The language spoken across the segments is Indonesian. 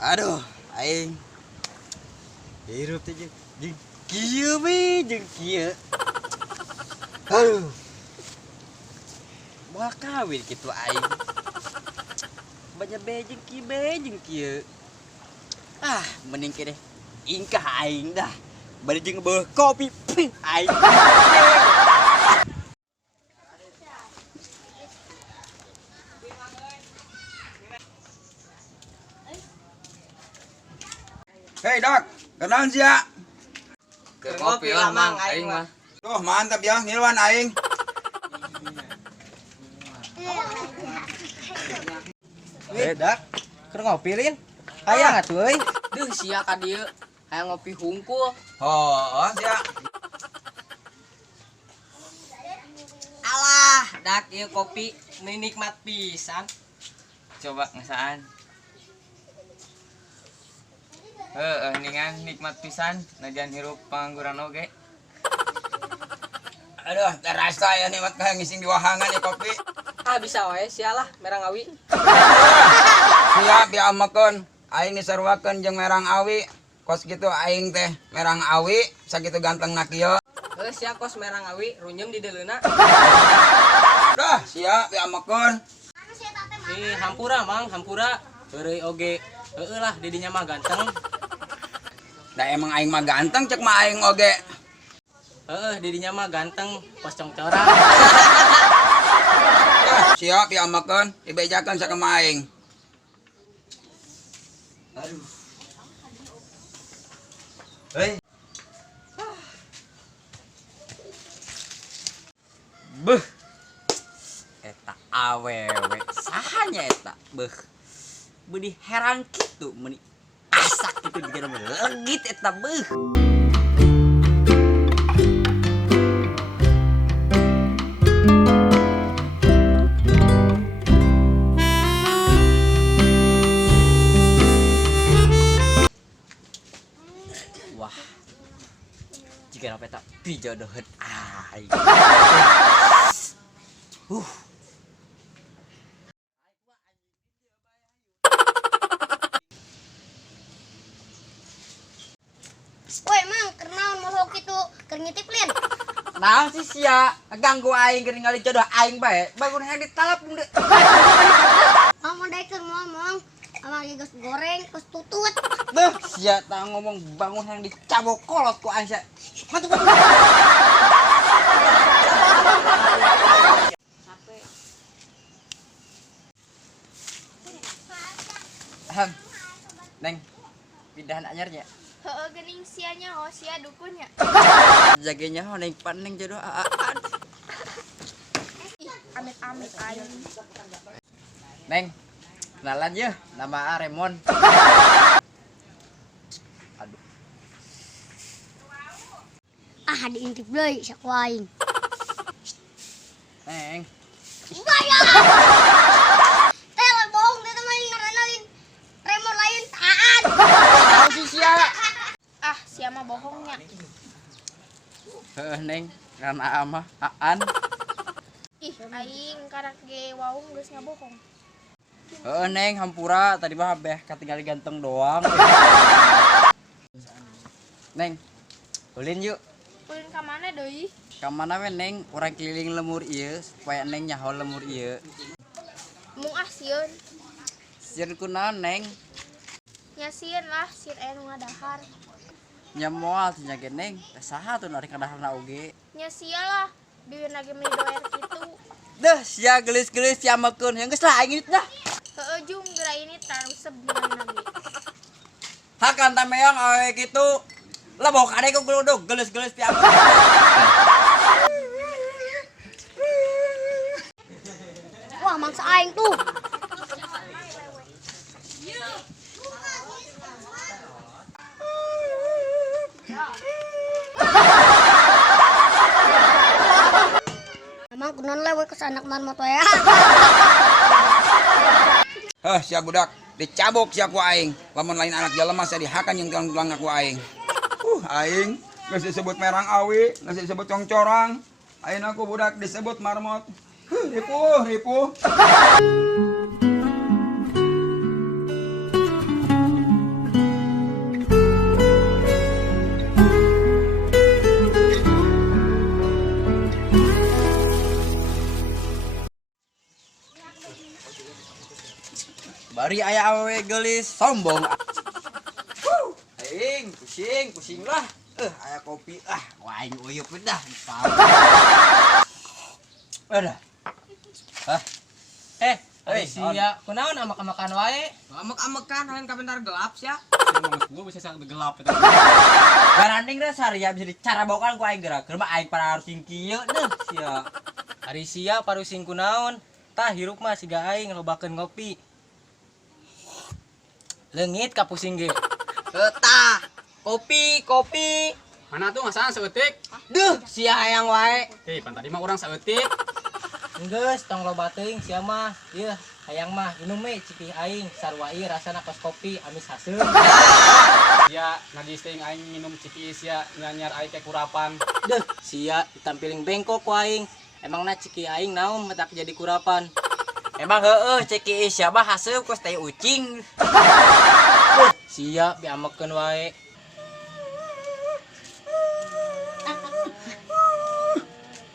Aduh, aing hirup teh jeung kieu we jeung kieu. Aduh. Moal kawin kitu aing. Banyak be jeung kieu. Ah, mending ke deh. Ingkah aing dah. Bari jeung beuh kopi aing. Hei Dak, kenaon sih ya? Ke kopi lah mang aing mah. Tuh mantap ya, ngiluan aing. Dak, keur ngopi lin. Hayang atuh euy. Deung sia ka dieu. Hayang ngopi hungkul. Oh, sia. Alah, dak ieu kopi nikmat pisan. Coba ngasaan. Ningan nikmat pisan, najan hirup pangangguran oge. Aduh, terasa ya nikmat kayak ngising di wahangan ya kopi. Ah bisa wae sialah merang awi. Siap ya amakeun. Aing disaruakeun jeung merang awi. Kos gitu aing teh merang awi, sakitu gantengna kieu. Sia kos merang awi, runyem di deuleuna. Dah, siap ya amakeun. Hampura mang, hampura. Heureuy oge. Heueuh lah di dinya mah ganteng. Da emang aing mah ganteng cek mah aing oge. Didinya mah ganteng, pos congcoran. Siap ya amakeun, dibejakeun sakema aing. Aduh. Hei. Beuh. Eta awewe sahanya eta beuh. Beudi heran kitu meuni asak kitu digana legit eta beuh. Wah. Jika apa tak pijodoheun aing. Woi mang, kernaon moho kitu keur ngitip lin. Naon sih sia ganggu aing keur ningali jodoh aing bae. Bangun hayang ditalap mun. Mang modai keur ngomong. Amang geus goreng, geus tutut. Beuh, sia tah ngomong bangun hayang dicabok kolot ku aing sia. Matu. Ahem. Neng, pindahan anyarnya. Heeh geuning sia nyaho sia dukunnya. Jagenya ho neng paneng jodoh aan. Amit-amit aing. Neng, kenalan ye, nama Remon. Aduh. Ah diintip deui sak aing. Neng, Baya. Teh bohong teh mah ngaranalin Remon lain taan. naon sih sia? Ah sia mah bohongnya. Heeh neng, karena mah aan. Ih aing karak ge waung geus ngabohong. Heeh neng, hampura tadi mah beh katinggali ganteng doang. Neng, ulin yuk. Ulin ka mana deui? Kamana we neng, orang keliling lemur ieu supaya neng nyaho lemur ieu. Mung ah sieun. Sieun kunaon neng? Nya sieun lah, sieun aya nu ngadahar. Nya moal teh nya ge neng, teh saha tuh narik kadaharna oge. Nya sia lah, bieu lagi meni doer kitu. Deuh, sia gelis-gelis sia makeun, yang geus lah aing dah. Heeh jung geura ini tarusep bilang lagi. Hakan tameang awe kitu. Lah bawa kadek ku gludug gelis-gelis ti apa. Wah mangsa aing tuh. Emang kunaon lewe ke anak man moto ya. Heh, sia budak, dicabok sia ku aing. Lamun lain anak jelema sia dihakan jeung tulang ku aing. Aing geus disebut merang awi, geus disebut congcorang. Ayeuna aku budak disebut marmot. Ripuh. Bari aya awewe gelis sombong. Aing pusing lah. Aya kopi aing uyup dah. Ada. Ari sia, kunaon amak-amakan wae? Amek-amekan hayan kabentar gelap sia. Gua bisa sangat gelap eta. Garanding dah saria bisa dicara bawakan ku aing gerak. Keur mah aing para harus kieu neuh sia. Ari sia parusing kunaon? Tah hirup mah siga aing lobakeun ngopi. Leungit ka pusing ge. Tah, kopi. Mana tuh ngasaan seetik? Duh, sia hayang wae. Pan tadi mah orang seetik. Geus tong loba teuing sia mah. Ieu hayang mah minum we ciki aing sarua ieu rasana kos kopi amis haseum. Ya, nagis teuing aing minum cikis ya nyanyar aing ke kurapan. Deuh, sia ditampiling bengkok ku aing. Emangna ciki aing naon metak jadi kurapan? Emang heueuh cek ieu sia mah haseum kos teh ucing. Sia biamekeun wae.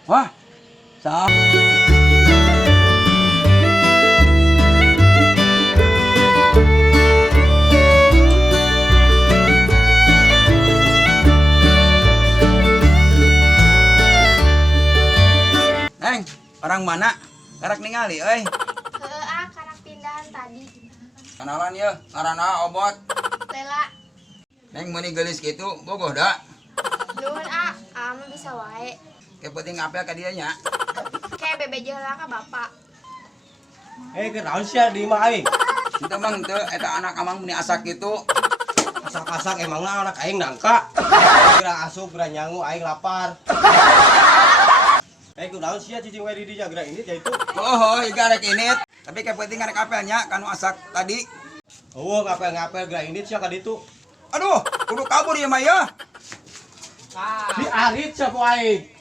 Wah, sah. Neng, orang mana? Karek ningali euy. Karena pindahan tadi. Kenalan ya, ngaranna obot. Lela, Neng meuni geulis kitu, bogoh da. nuhun mah bisa wae. Ke penting apel ka dieu nya. Kayak bebe jeula ka bapak. Kenaon sia di imah aing? Henteu mang teu eta anak amang meni asak kitu. Asak-asak emangna anak aing nangka. Geura asup, geura nyangu aing lapar. Kunaon sia cicing wae di dinya geura ini ya itu. Oh, iga rek init. Tapi ke penting karek apelnya kanu asak tadi. Oh, ngapel-ngapel geura ini sia ka ditu. Aduh, kudu kabur ya mah ya. Di arit sia ku aing.